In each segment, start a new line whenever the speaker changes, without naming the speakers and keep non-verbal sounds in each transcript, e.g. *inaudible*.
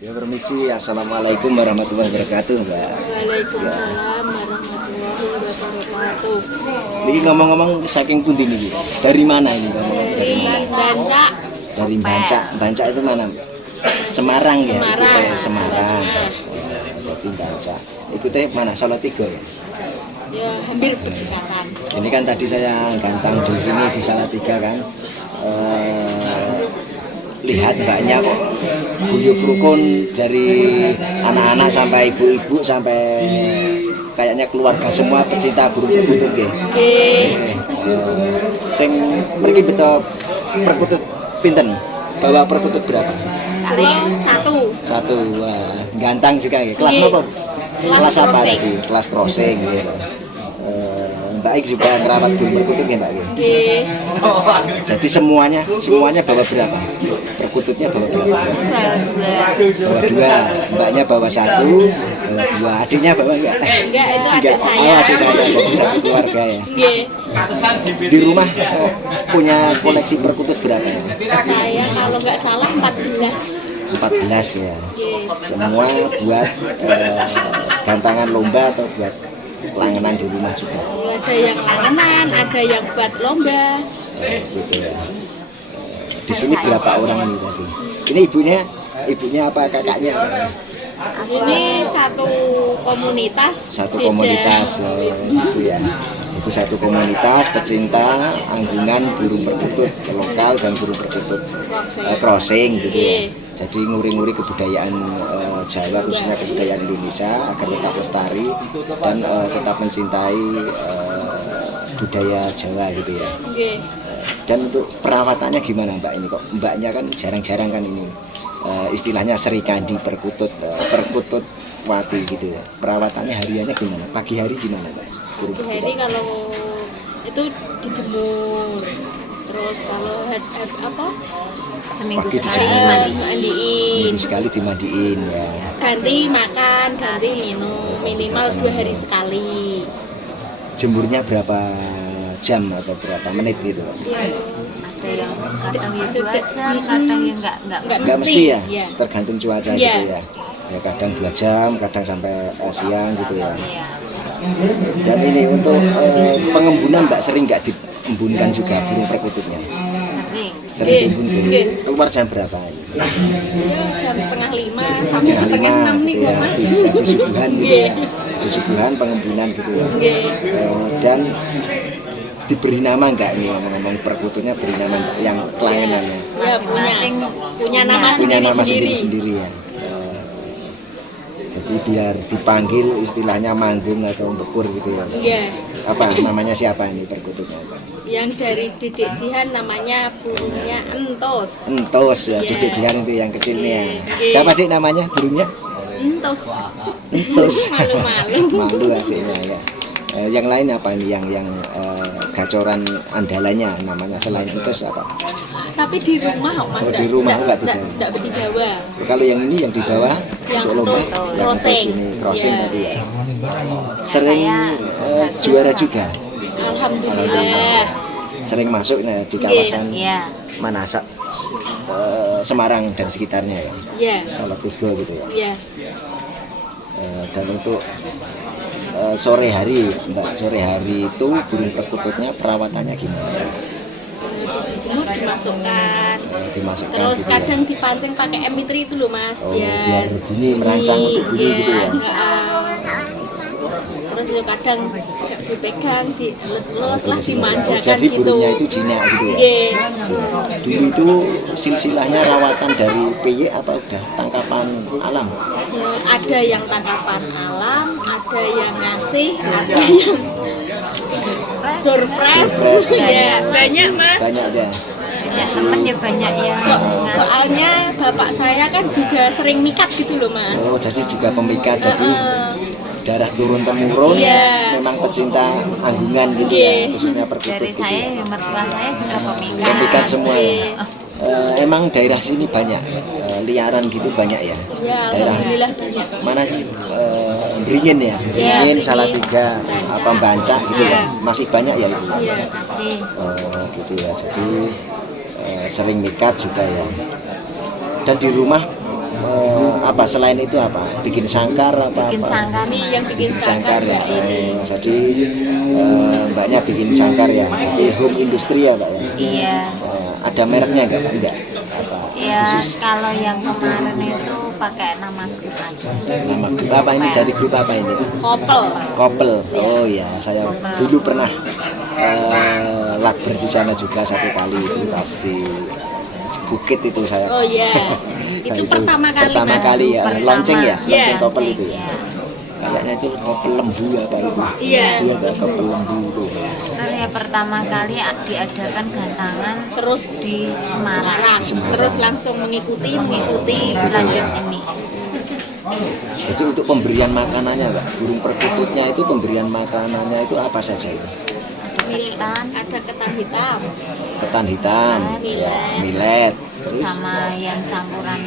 Ya permisi, assalamualaikum warahmatullahi wabarakatuh, Mbak.
Waalaikumsalam warahmatullahi wabarakatuh.
Ini ngomong-ngomong saking pundi nih, dari mana ini ngomong?
Dari Banca,
Dari Banca, Banca itu mana? Semarang ya,
Semarang.
Semarang. Jadi Banca. Ikutnya mana? Salatiga ya.
Ya hampir berdekatan.
Ini kan tadi saya gantang di sini di Salatiga kan. Eh, lihat mbaknya kok guyup rukun dari anak-anak sampai ibu-ibu sampai kayaknya keluarga semua pecinta burung perkutut ya.
Oke,
Sing mriki beto perkutut pinten? Bawa perkutut berapa?
kalau satu
Satu. Wah, gantang juga ya. Kelas
Iya. Kelas
apa tadi? Kelas crossing ya. Eh, Mbak Ik juga ngerawat burung perkutut ya Mbak Ik? Jadi semuanya semuanya bawa berapa? Perkututnya bawa berapa? Bawa dua. Mbaknya bawa satu, bawa dua. Adiknya bawa enggak?
enggak itu
Enggak.
saya.
Oh, adik saya jadi satu keluarga ya. Di rumah eh, punya koleksi perkutut berapa? ya?
saya kalau nggak salah 14.
14 ya. Semua buat eh, gantangan lomba atau buat langenan di rumah juga.
ada yang langenan, ada yang buat lomba.
Eh, gitu ya. Di sini berapa orang ini tadi? Ini ibunya, ibunya apa kakaknya?
Ini satu komunitas.
Satu
beda.
komunitas eh, gitu ya. Itu satu komunitas pecinta anggungan burung perkutut lokal dan burung perkutut
Crossing.
eh, crossing gitu ya. Jadi nguri-nguri kebudayaan eh, Jawa khususnya kebudayaan Indonesia agar tetap lestari dan eh, tetap mencintai eh, budaya Jawa gitu ya.
Oke.
Dan untuk perawatannya gimana Mbak ini kok? Mbaknya kan jarang-jarang kan ini eh, istilahnya serikandi perkutut eh, perkutut wati gitu ya. Perawatannya hariannya gimana? Pagi hari gimana Mbak?
Pagi hari kalau itu dijemur terus kalau head, head apa
seminggu
Pagi
sekali mandi
mandiin
sekali dimandiin ya.
ganti makan ganti minum minimal dua hari sekali
Jemurnya berapa jam atau berapa menit gitu? Pak?
ada yang kadang ya dua jam kadang ya enggak enggak
Enggak
Enggak
mesti,
mesti ya,
iya.
tergantung cuaca
Iya.
gitu ya. Ya kadang dua jam, kadang sampai eh, siang gitu ya.
ya
Dan ini untuk eh, pengembunan Mbak sering nggak diembunkan juga burung perkututnya?
Sering
Iya, iya.
Keluar jam berapa?
ya jam setengah lima sampai setengah enam nih
ya.
mas
subuhan gitu
Iya.
ya. Habis subuhan pengembunan gitu ya. Eh, dan diberi nama nggak nih ngomong-ngomong perkututnya beri nama yang kelangenannya?
ya punya punya nama
punya
sendiri
nama
sendiri
sendiri-sendiri ya. Jadi biar dipanggil istilahnya manggung atau bekur gitu ya.
Iya.
Apa namanya siapa ini perkututnya?
yang dari Dedek Jihan namanya burungnya entos
Entos ya,
Iya.
Dedek Jihan itu yang kecilnya.
Iya.
Siapa dik namanya burungnya?
entos
Entos. *laughs*
malu-malu *laughs*
Malu asiknya ya. Eh, yang lain apa ini yang yang eh, gacoran andalanya namanya selain entos apa?
Tapi di rumah kok mas
Oh, di rumah,
nggak-
nggak
nggak
dibawa.
nggak dibawa
Kalau yang ini yang di bawah
Yang
untuk lomba, yang
crossing.
entos ini crossing
Iya.
tadi ya. Sering eh, juara juga.
alhamdulillah
Sering masuk nah, di
Iya.
kawasan
ya
Manasak eh, Semarang dan sekitarnya ya.
ya
Salatiga gitu ya.
ya
Eh, dan untuk sore hari, Mbak, sore hari itu burung perkututnya perawatannya gimana?
Dijemur dimasukkan
dimasukkan
terus
gitu
kadang
ya.
dipancing pakai M3 itu loh mas
Oh, biar bunyi, merangsang untuk bunyi
Iya,
gitu ya.
terus itu kadang dipegang dielus-elus lah
Oh,
dimanjakan
jadi
gitu
burungnya itu jinak gitu ya.
Iya.
Dulu itu silsilahnya rawatan dari PY apa udah tangkapan alam?
Ya, ada yang tangkapan alam, ada yang ngasih, ada yang prize.
Door prize.
ya, banyak mas.
Banyak
banyak ya banyak yang
So- soalnya bapak saya kan juga sering mikat gitu loh mas.
Oh, jadi juga pemikat. Jadi
Heeh.
darah turun temurun
Iya.
memang pecinta anggungan gitu
Iya.
ya, khususnya perkutut
dari
gitu
saya
ya.
mertua saya juga pemikat
Pemikat semua ya. Eh, emang daerah sini banyak eh, liaran gitu banyak ya.
Ya,
Daerah
banyak.
mana eh, Beringin ya,
Ya,
Beringin,
Beringin,
Salatiga, apa Bancak gitu
Ya.
ya. Masih banyak ya itu.
Iya.
Masih
Oh, gitu ya. Jadi eh, sering mikat juga ya. Dan di rumah eh, apa selain itu apa? Bikin sangkar apa
bikin
apa?
sangkar
yang bikin
Bikin
sangkar
sangkar ya.
Ini.
Oh, jadi eh, mbaknya bikin sangkar ya. Jadi home industry ya, Mbak ya.
iya
Eh, ada mereknya enggak, Pak? Enggak.
Ya
Khusus
kalau yang kemarin itu pakai nama grup aja
nama grup apa ini dari grup apa ini?
Kopel.
Kopel. Oh ya, saya dulu pernah eh lakber di sana juga satu kali itu pas di Bukit itu saya.
Oh iya. *laughs* Itu pertama kali,
Pertama
Mas.
kali ya,
Pertama.
lonceng ya,
Iya.
lonceng kopel itu. ya.
Iya.
Kayaknya itu kopel lembu apa itu?
Iya.
Iya, Kak, kopel lembu itu.
Terus ya pertama kali diadakan gantangan
Terus
di Semarang.
Terus langsung mengikuti, mengikuti
Lanjut ini.
Jadi untuk pemberian makanannya, Mbak, burung perkututnya itu pemberian makanannya itu apa saja itu?
Ketan
ada ketan hitam.
Ketan hitam,
Millet.
ya, millet, terus
sama yang campuran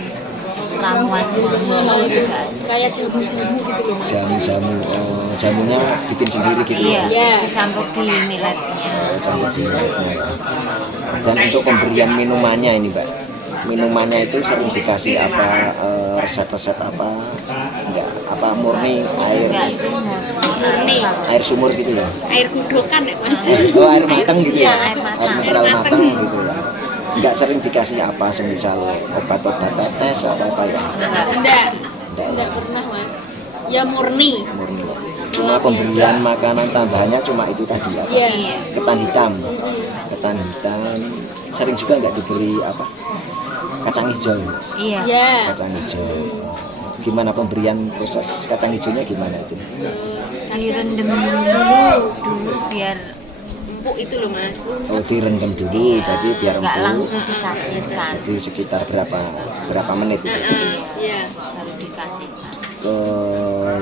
ramuan jamu juga.
kayak jamu-jamu gitu loh
jamu-jamu, oh, jamunya bikin sendiri gitu
Iya,
ya?
Iya.
dicampur di milletnya.
Oh, campur di milletnya ya. Dan untuk pemberian minumannya ini, Mbak, minumannya itu sering dikasih apa eh, resep-resep apa? Enggak, apa murni air
murni.
air sumur gitu ya?
Air gudokan ya Mas.
Oh air matang gitu ya?
Iya, air matang.
mineral matang gitu ya? Enggak sering dikasih apa, semisal obat-obat tetes apa apa ya?
Enggak.
Enggak.
Ya?
pernah Mas. Ya murni.
murni ya. Cuma pemberian makanan tambahannya cuma itu tadi apa?
Iya.
Iya.
Ketan hitam. Ketan hitam. Sering juga nggak diberi apa? Kacang hijau.
Iya.
Ya.
Kacang hijau. Gimana pemberian proses kacang hijaunya gimana itu?
Direndam dulu dulu biar
Empuk itu loh Mas.
Oh direndam dulu, jadi biar empuk.
langsung dikasihkan.
Jadi sekitar berapa berapa menit itu?
Heeh. Iya.
Baru dikasihkan.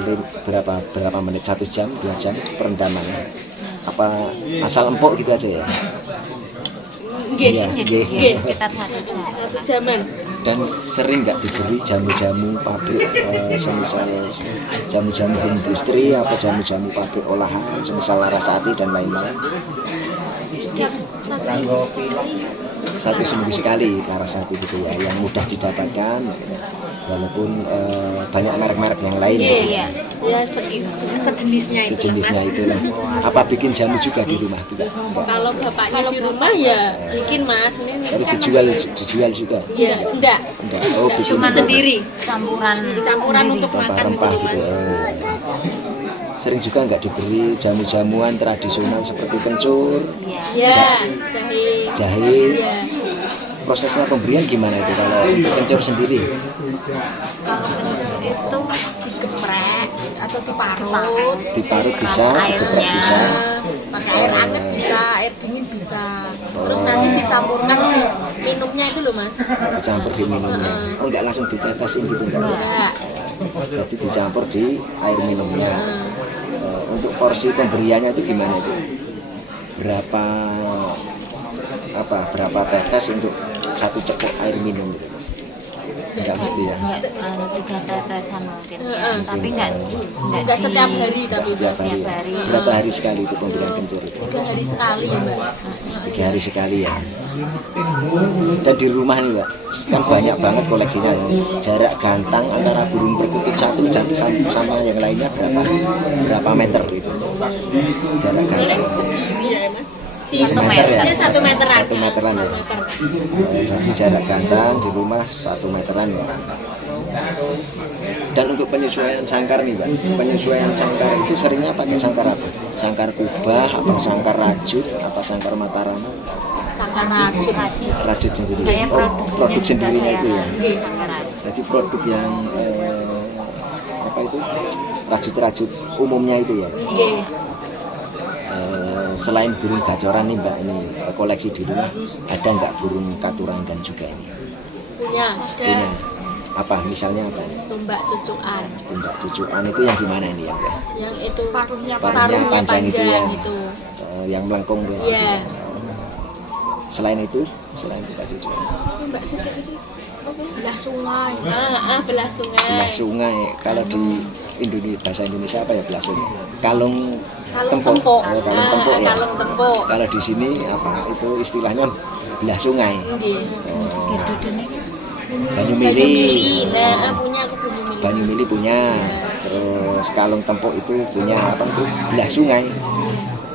Lim- berapa berapa menit? Satu jam, dua jam perendaman. Apa asal empuk gitu aja ya? Iya, iya.
sekitar satu jam.
Satu jaman.
Dan sering nggak diberi jamu-jamu pabrik eh, semisal jamu-jamu industri apa jamu-jamu pabrik olahan semisal larasati dan lain-lain.
Setiap satu
seminggu sekali larasati gitu ya yang mudah didapatkan walaupun eh, banyak merek-merek yang lain
Iya,
gitu
iya.
ya.
Ya se- sejenisnya itu.
sejenisnya
Mas.
itulah apa bikin jamu juga di rumah juga enggak
Kalau bapaknya di rumah ya bikin Mas. Ini ini
tapi
kan
dijual
masih-
dijual juga
Iya, enggak.
enggak oh bikin
Cuma sendiri.
Campuran
Campuran
sendiri.
untuk makan
rempah-rempah
gitu,
gitu.
Mas.
Oh. Sering juga nggak diberi jamu-jamuan tradisional seperti kencur,
Iya.
Ya, jahe.
jahe.
Iya.
Prosesnya pemberian gimana itu kalau kencur sendiri?
Kalau kencur itu
Digeprek atau diparut.
Diparut bisa, digeprek bisa.
pakai air hangat bisa, air dingin bisa. Terus nanti dicampurkan di minumnya itu loh mas.
Dicampur di minumnya. Oh nggak langsung ditetesin gitu nggak?
Enggak.
Jadi dicampur di air minumnya. Eh, untuk porsi pemberiannya itu gimana itu? Berapa apa berapa tetes untuk satu cekok air minum gitu? Enggak mesti ya.
enggak eh, tiga tetesan mungkin ya. Tapi enggak
Enggak
di-
setiap hari tapi
setiap hari
setiap
ya.
hari.
Berapa hari sekali itu pemberian kencur itu?
tiga hari sekali ya mbak.
tiga hari sekali ya dan di rumah nih mbak kan banyak banget koleksinya ya. jarak gantang antara burung perkutut satu dan sam- sama yang lainnya berapa berapa meter itu jarak gantang
Iya ya.
Satu
ya?
Ya, satu meteran.
Satu meteran ya?
Meter.
Jadi jarak gantang di rumah satu meteran ya dan untuk penyesuaian sangkar nih mbak penyesuaian sangkar itu seringnya pakai sangkar apa sangkar kubah apa sangkar rajut apa sangkar mataram
Sangkar rajut.
rajut sendiri oh produk
juga
sendirinya itu ya
Iya.
jadi produk yang eh, apa itu rajut-rajut umumnya itu ya. Eh, selain burung gacoran nih mbak ini eh, koleksi di rumah ada nggak burung katuranggan juga ini
Punya.
punya
Ada
apa misalnya apa
tombak cucukan.
Mbak cucuan itu yang gimana ini ya mbak
Yang itu paruhnya
Paruhnya panjang
panjang,
itu ya.
itu.
Eh, yang melengkung
Iya.
selain itu selain itu Pak Cucu
Mbak Siti ini belah sungai. Ah, ah belah sungai.
belah sungai kalau di Indonesia bahasa Indonesia apa ya belah sungai Kalung tempuk.
tempuk.
Oh, kalung
Ah,
tempuk ya.
Kalung tempuk.
kalau di sini apa itu istilahnya belah sungai.
Nggih.
Dudune
Banyu
Mili. Nah, ah, punya aku Banyu Mili.
Banyu Mili punya. Terus kalung tempuk itu punya apa itu? Belah sungai.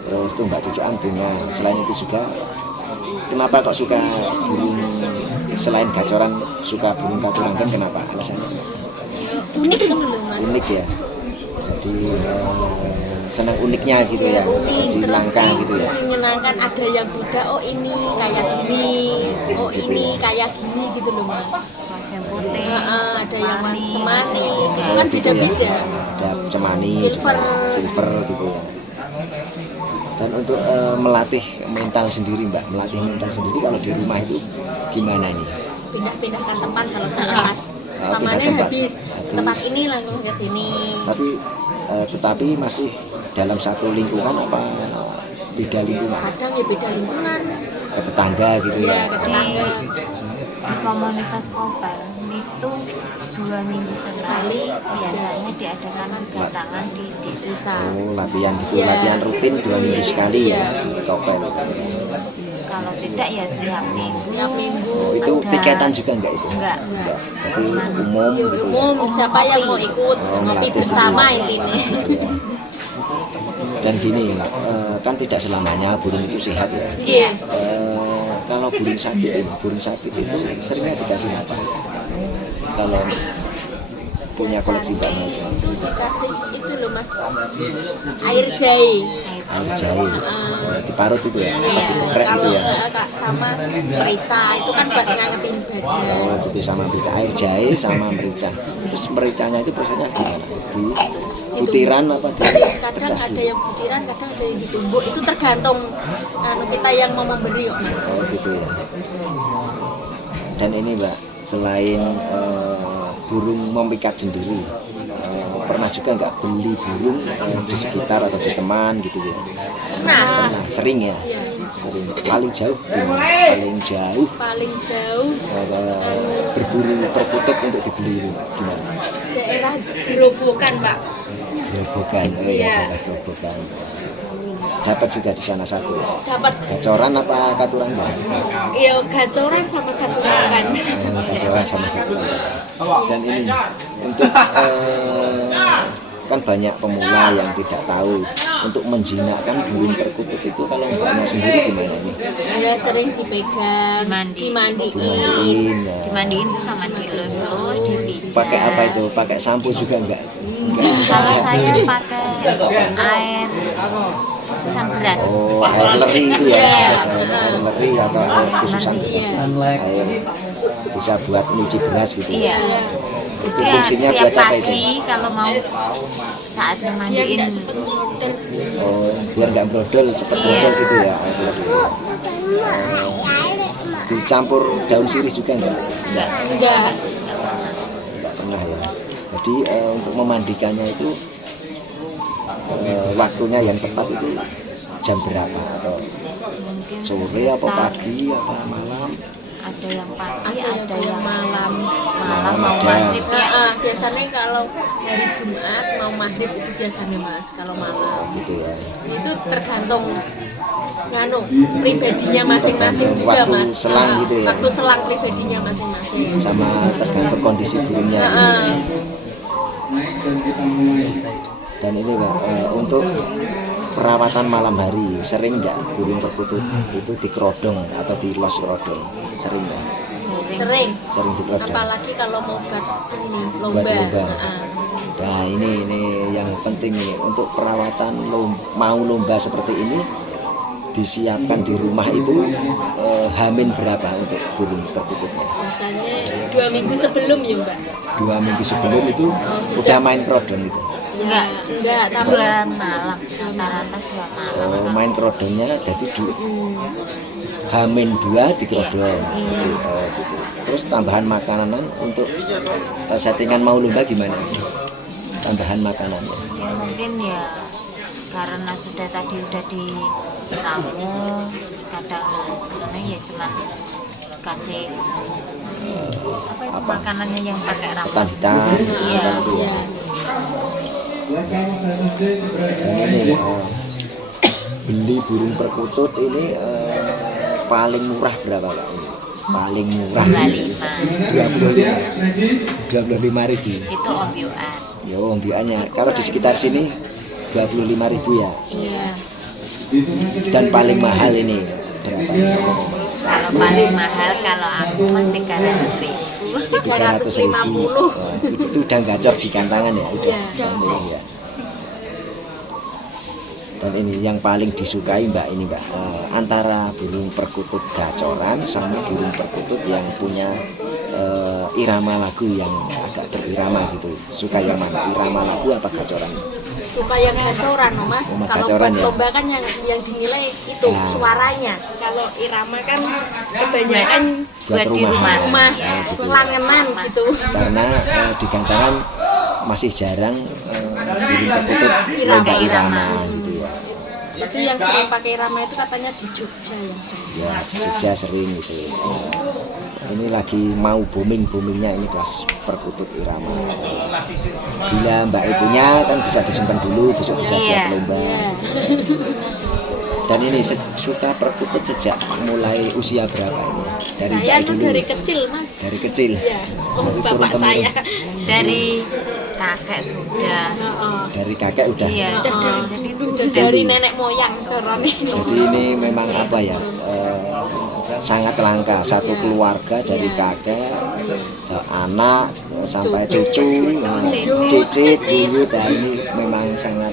Terus itu Mbak Cucuan punya. Selain itu juga kenapa kok suka burung? Selain gacoran suka burung katurangan kenapa alasannya?
Unik kan dulu Mas.
unik ya. Jadi eh, senang uniknya gitu ya,
unik.
jadi
Terus
langka
ini
gitu ya
menyenangkan ada yang beda oh ini kayak gini oh
Gitu
ini
ya.
kayak gini gitu loh mas
Mas yang putih.
Ah, ah, ada yang
Cemani.
cemani gitu
Nah,
kan
gitu ya.
beda-beda
ada cemani
Silver.
juga, silver gitu ya dan untuk eh, melatih mental sendiri mbak melatih mental sendiri kalau di rumah itu gimana nih
pindah-pindahkan tempat kalau saya mas
Oh,
pamannya habis
Habis.
tempat ini langsung ke sini
tapi eh, tetapi masih dalam satu lingkungan apa beda lingkungan
kadang ya beda lingkungan
ke tetangga gitu
iya
ya
ke tetangga
Di komunitas Kopel itu dua minggu sekali biasanya diadakan kegiatan di desa.
oh latihan gitu
Iya.
latihan rutin dua minggu sekali ya
Iya.
di topel
Kalau tidak ya tiap minggu.
tiap minggu
oh, itu
Ada.
tiketan juga enggak itu
Enggak.
enggak jadi umum
Yo,
gitu ya
umum siapa yang mau ikut
Oh,
ngopi bersama intinya
Iya. Dan gini eh, kan tidak selamanya burung itu sehat ya.
Iya.
Eh, kalau burung sakit burung sakit itu seringnya dikasih apa kalau punya koleksi Mel
itu dikasih itu loh mas. Air jahe
air jahe
Ah.
Eh, diparut itu ya?
Iya,
dikeprek itu ya?
Kak, sama merica itu kan buat ngangetin badan.
Oh gitu sama merica. Air jahe sama merica. Terus mericanya itu prosesnya gimana? Di butiran apa di
kadang ada yang butiran kadang ada yang ditumbuk. Itu tergantung anu kita yang mau memberi kok mas.
Oh gitu ya. Dan ini mbak selain eh, burung memikat sendiri. Eh, pernah juga nggak beli burung eh, di sekitar atau di teman gitu ya?
Nah
pernah. Sering ya?
Iya.
sering. Paling jauh paling. Jauh.
Paling jauh.
Eh, berburu perkutut untuk dibeli di mana
daerah gerobokan pak.
Gerobokan, oh iya
Iya.
daerah Gerobokan. Dapat juga di sana satu.
dapat
Gacoran apa katuran
ya gacoran sama gaturangan
Oh, gacoran sama katuran. Dan ini untuk eh, kan banyak pemula yang tidak tahu untuk menjinakkan burung perkutut itu kalau mbaknya sendiri gimana nih?
ya sering dipegang
Dimandi.
dimandiin
Dimandiin ya.
Dimandiin tuh sama dilus-lus, dipijat.
Pakai apa itu? Pakai sampo juga enggak? Enggak.
Kalau saya pakai air khususan beras.
Oh, air leri itu ya,
Iya.
biasanya air leri atau air khususan
Iya.
air sisa buat nyuci beras gitu.
Iya.
Itu
Itu ya
fungsinya buat apa itu?
kalau mau saat memandiin
Oh, biar nggak brodol, cepet
Iya.
brodol gitu ya air leri. Oh, dicampur daun sirih juga enggak? Enggak,
enggak
enggak pernah ya. Jadi eh, untuk memandikannya itu eh, waktunya yang tepat itu jam berapa atau
mungkin
sore apa pagi apa malam?
ada yang pagi
ada
ada
yang malam
malam
Malam
mau
ada.
maghrib ya
ah, biasanya kalau hari Jumat mau maghrib itu biasanya mas kalau malam
Gitu ya.
itu tergantung nganu pribadinya masing-masing juga
waktu
mas
selang
Ah,
gitu ya.
waktu selang pribadinya masing-masing
Sama tergantung kondisi burungnya.
Ah, ah.
Dan ini eh, untuk perawatan malam hari sering nggak burung perkutut itu dikerodong atau di los kerodong sering nggak?
Sering.
Sering dikerodong
apalagi kalau mau buat ini
Buat
lomba,
lomba.
Ah,
nah ini ini yang penting nih untuk perawatan lom- mau lomba seperti ini disiapkan di rumah itu eh, hamin berapa untuk burung perkututnya
biasanya dua minggu sebelum ya mbak?
Dua minggu sebelum itu
Oh,
udah main kerodong itu
Enggak.
enggak tapi
dua malam rata-rata dua malam
oh, main kerodongnya jadi du,
Hmm,
hamin dua di kerodong
Iya.
Gitu, oh, gitu. terus tambahan makanan untuk eh, settingan mau lomba gimana tambahan makanannya
ya mungkin ya karena sudah tadi udah diramu kadang kadang ya cuma kasih apa itu
Apa?
makanannya yang pakai rambut
hitam
Iya.
Iya.
Ini beli burung perkutut ini eh, paling murah berapa pak? Ini paling murah.
25.
dua puluh lima dua puluh lima ribu
itu ombyoan
ya. Ombiannya kalau di sekitar sini dua puluh lima ribu ya.
Iya.
Dan paling mahal ini berapa?
Kalau paling mahal kalau aku mah tiga ratus ribu
tiga ratus ribu
350.
Oh, itu, itu udah gacor di kantangan ya udah. Dan ini ya dan ini yang paling disukai mbak ini mbak eh, antara burung perkutut gacoran sama burung perkutut yang punya eh, irama lagu yang agak berirama gitu. Suka yang mana? Irama lagu apa gacoran
suka yang gacoran no, mas
Oh,
kalau
gacoran
buat
ya?
lomba kan yang yang dinilai itu
Ah.
suaranya kalau irama kan kebanyakan
buat
Buat di
rumah
rumah.
rumah
Oh, gitu ya.
langenan gitu
karena eh, di kantangan masih jarang perkutut
Irama.
lomba irama
Irama.
gitu ya
itu yang sering pakai irama itu katanya di Jogja yang sering
ya di Jogja sering gitu Eh, ini lagi mau booming boomingnya ini kelas perkutut irama. Bila mbak ibunya kan bisa disimpan dulu besok bisa buat
Iya.
lomba.
Iya.
dan ini se- suka perkutut sejak mulai usia berapa ini? Dari
saya
dulu.
dari kecil mas.
Dari kecil?
Iya, oh,
Dari
bapak saya
dari kakek sudah.
Heeh.
dari kakek udah?
Iya jadi
Udah dari nenek moyang corone.
Jadi ini memang apa ya sangat langka satu
Iya.
keluarga dari
Iya.
kakek anak sampai
Cucu.
cicit buyut nah, ini memang sangat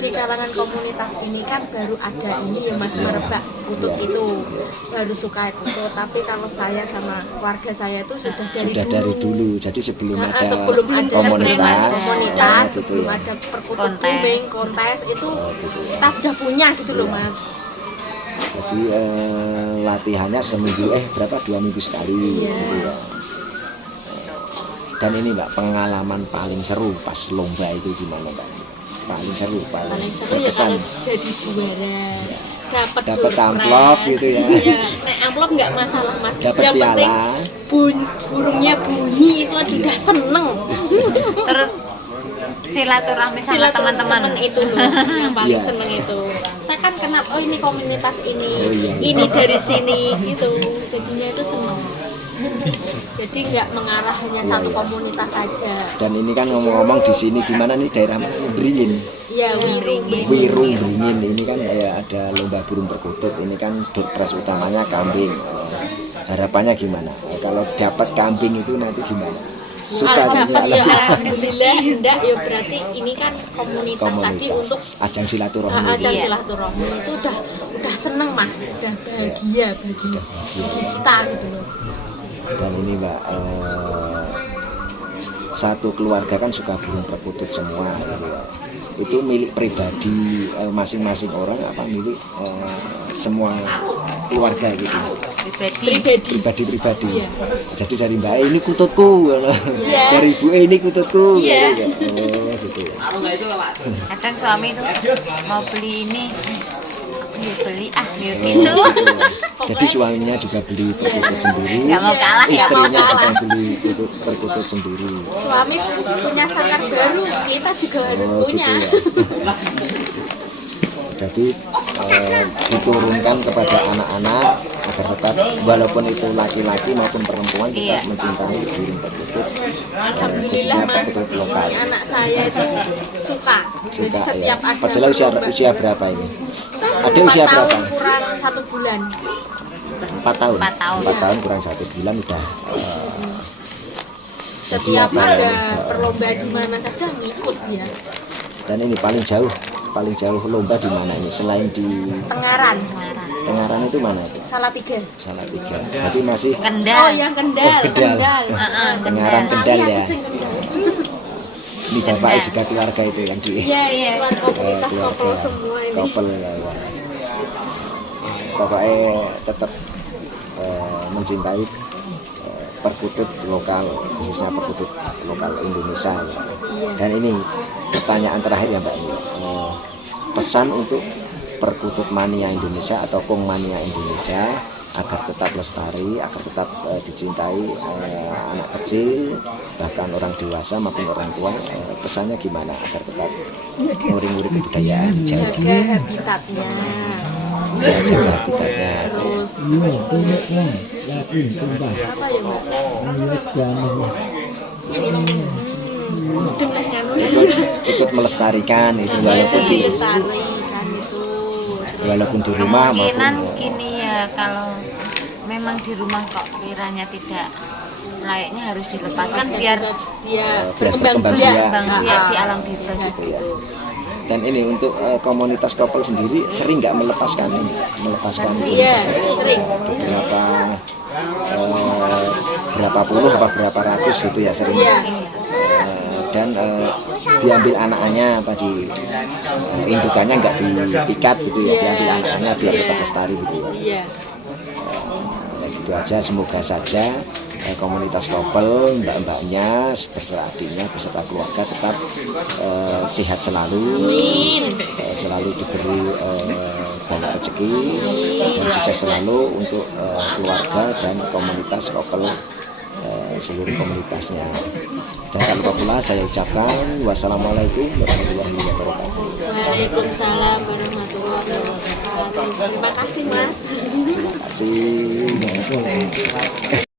di kalangan komunitas ini kan baru ada ini ya mas merebak kutut
Iya.
itu baru suka itu tapi kalau saya sama keluarga saya itu sudah dari
sudah
dulu,
dari dulu jadi sebelum
Nah,
ada
sebelum ada
komunitas
komunitas
gitu
sebelum
ya
ada perkutut booming kontes itu
Oh, gitu ya.
kita sudah punya gitu loh
Iya.
mas
jadi eh, latihannya seminggu eh berapa? Dua minggu sekali
Iya.
gitu ya. dan ini mbak pengalaman paling seru pas lomba itu gimana mbak? Paling seru paling,
paling seru ya
berkesan.
kalau jadi juara. Dapat
Dapat amplop gitu ya.
Iya, nek amplop nggak masalah mas.
Dapat
yang penting
piala
bun- burungnya bunyi itu aduh udah seneng.
Terus silaturahmi sama teman-teman.
itu loh yang paling
Iya.
seneng itu kan kenal oh ini komunitas ini
Oh, iya.
ini dari sini gitu. Jadinya itu seneng jadi nggak mengarah hanya
Iya,
satu
iya.
komunitas saja.
Dan ini kan ngomong-ngomong di sini di mana nih? Daerah? Beringin.
Ya wirung
Wirung Beringin. Ini kan ya ada lomba burung perkutut ini kan durpres utamanya kambing. Eh, harapannya gimana? Kalau dapat kambing itu nanti gimana susah
dapat ya alhamdulillah enggak. Ya berarti ini kan komunitas, tadi untuk
komunitas ajang silaturahmi.
Ah, ajang
Iya.
silaturahmi itu udah udah seneng mas. Udah bahagia bagi bagi kita gitu loh.
Dan ini mbak eh, satu keluarga kan suka burung perkutut semua gitu ya. itu milik pribadi eh, masing-masing orang apa milik eh, semua keluarga gitu
pribadi
pribadi
pribadi-pribadi
Iya.
jadi dari mbak E, ini kututku
Iya.
dari ibu E, ini kututku
Iya.
gitu ya. oh gitu ya.
kadang suami tuh mau beli ini ya beli ah ya
Oh,
gitu
gitu. *laughs* jadi suaminya juga beli perkutut sendiri
nggak mau kalah ya
istrinya juga beli perkutut, perkutut sendiri
suami punya sangkar baru kita juga harus
Oh,
punya
gitu ya. Jadi eh, diturunkan kepada anak-anak agar tetap walaupun itu laki-laki maupun perempuan tetap
Iya.
mencintai burung perkutut.
alhamdulillah
khususnya
mas
perkutut lokal.
ini anak saya itu suka jadi
Suka ya.
setiap ada
Padahal usia usia berapa ini? Ada
Empat
usia
tahun
berapa?
kurang satu bulan
Empat tahun.
Empat tahun.
Empat
Ya.
tahun kurang satu bulan udah. eh,
setiap ada
ya?
perlombaan di mana saja ngikut dia
dan ini paling jauh paling jauh lomba di mana ini selain di
Tengaran
Tengaran itu mana itu?
salah tiga
Salah tiga. Berarti masih
kendal
oh yang kendal
Oh, Kendal.
kendal *laughs*
Heeh,
Tengaran
kendal.
Kendal
Tapi
ya.
kendal.
Ini bapaknya juga keluarga itu yang di
iya
Iya.
keluar komunitas
keluarga.
kopel semua ini
ya, ya. Pokoknya tetap eh, mencintai eh, perkutut lokal, khususnya perkutut lokal Indonesia. ya.
iya
Dan ini pertanyaan terakhir ya Mbak ini. Eh, pesan untuk perkutut mania Indonesia atau kong mania Indonesia agar tetap lestari, agar tetap eh, dicintai eh, anak kecil, bahkan orang dewasa maupun orang tua. Eh, pesannya gimana agar tetap nguri-nguri kebudayaan Jawa,
jaga habitatnya
ya, jaga habitatnya.
terus
Ikut, ikut melestarikan itu walaupun di
dilestarikan itu Terus
walaupun di rumah
kemungkinan
maupun
gini ya kalau memang di rumah kok kiranya tidak selayaknya harus dilepaskan biar
dia berkembang biak
di alam bebas
gitu ya. Dan ini untuk eh, komunitas couple sendiri sering nggak melepaskan ini, melepaskan
iya sering
beberapa eh, berapa puluh apa berapa ratus gitu ya sering.
iya
Eh, dan eh, diambil anaknya apa di eh, indukannya nggak dipikat gitu ya,
Iya.
diambil anaknya biar tetap lestari gitu ya.
iya
Ya, gitu aja semoga saja eh, komunitas couple mbak-mbaknya beserta adiknya beserta keluarga tetap eh, sehat selalu. Eh, selalu diberi eh, banyak rezeki dan sukses selalu untuk eh, keluarga dan komunitas couple eh, seluruh komunitasnya. Dan tak lupa pula saya ucapkan wassalamualaikum warahmatullahi wabarakatuh.
Waalaikumsalam warahmatullahi wabarakatuh. Terima kasih mas.
Terima kasih